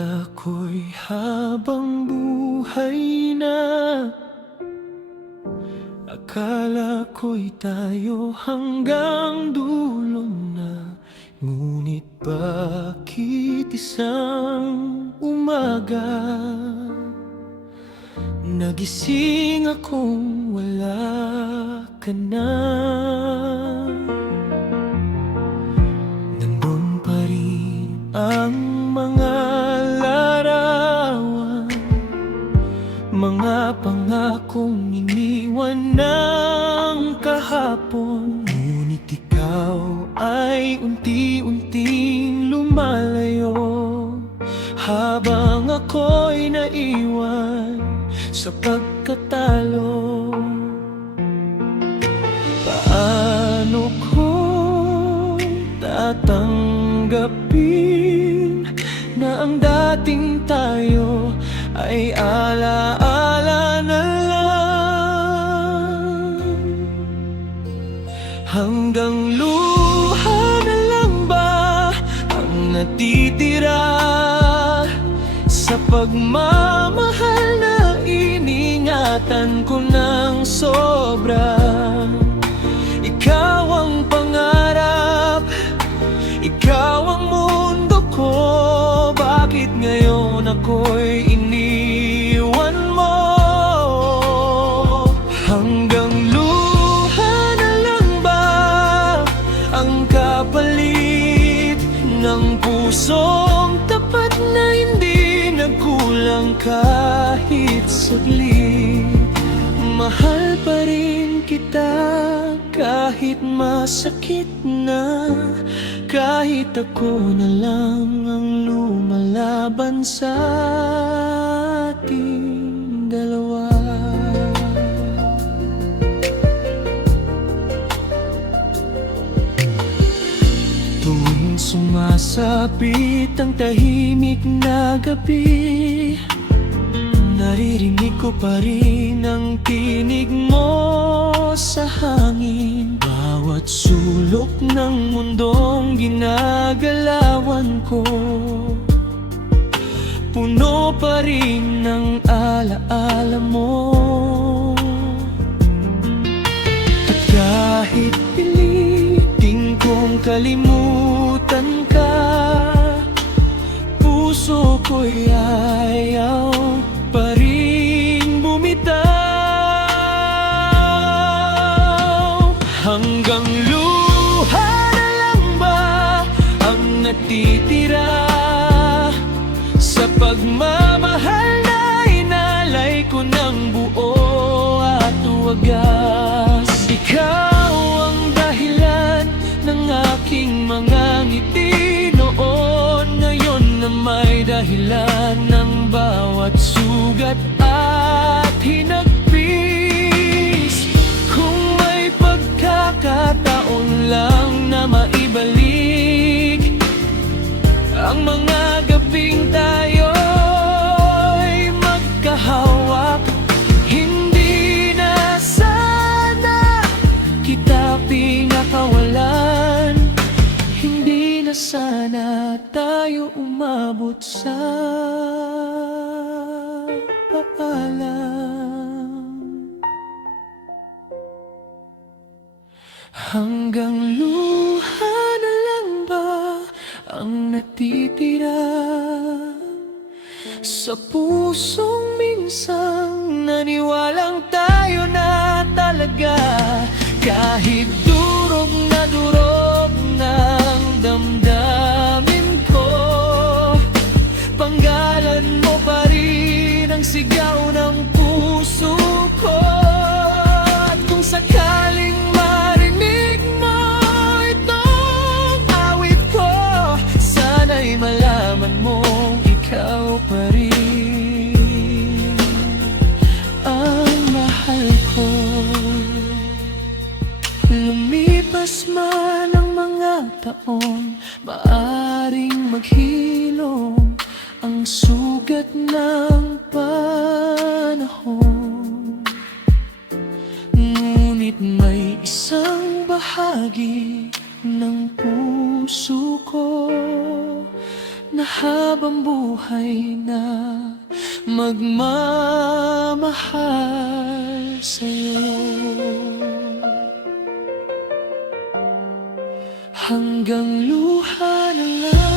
Akala ko'y habang buhay na, akala ko'y tayo hanggang dulo na. Ngunit bakit isang umaga nagising akong wala ka na? Nandun pa rin ang mga larawan, mga pangakong iniwan ng kahapon. Ngunit ikaw ay unti-unting lumalayo, habang ako'y naiwan sa pagkatalo. Paano ko tatanggapin na ang dating tayo ay alaala na lang? Hanggang luha na lang ba ang natitira sa pagmamahal na iningatan ko ng sobra? Ikaw ang pangarap, ikaw ang mundo ko. Bakit ngayon ako'y iniwan mo? Hanggang luha na lang ba ang kapalit ng pusong tapat na hindi nagkulang kahit saglit? Mahal pa rin kita kahit masakit na, kahit ako na lang ang lumalaban sa ating dalawa. Tuwing sumasapit ang tahimik na gabi, naririnig ko pa rin ang tinig mo sa hangin. Bawat sulok ng mundong ginagalawan ko, puno pa rin ng alaala mo. At kahit pilitin kong kalimutan ka, puso ko'y ayaw pa rin bumitaw. Hanggang luha na lang ba ang natitira sa pagmamahal na inalay ko ng buo at wagas? Ikaw ang dahilan ng aking mga ngiti noon, ngayon na may dahilan ng bawat sugat at hinagpis. Kung may pagkakataon lang na maibalik ang mga gabing tayo'y magkahawak, hindi na sana kita pinakawalan. Hindi na sana tayo umabot sa paalam. Hanggang luha na lang ba ang natitira sa pusong minsang naniwalang tayo na talaga? Kahit durog ng damdamin ko, panggalan mo pa rin ang sigaw ng puso ko. At kung sakaling marinig mo itong awit ko, sana'y malaman mong ikaw pa rin ang mahal ko. Lumipas man ang mga taon, maaring maghilom ang sugat ng panahon. Ngunit may isang bahagi ng puso ko na habang buhay na magmamahal sa'yo. Hanggang luha na lang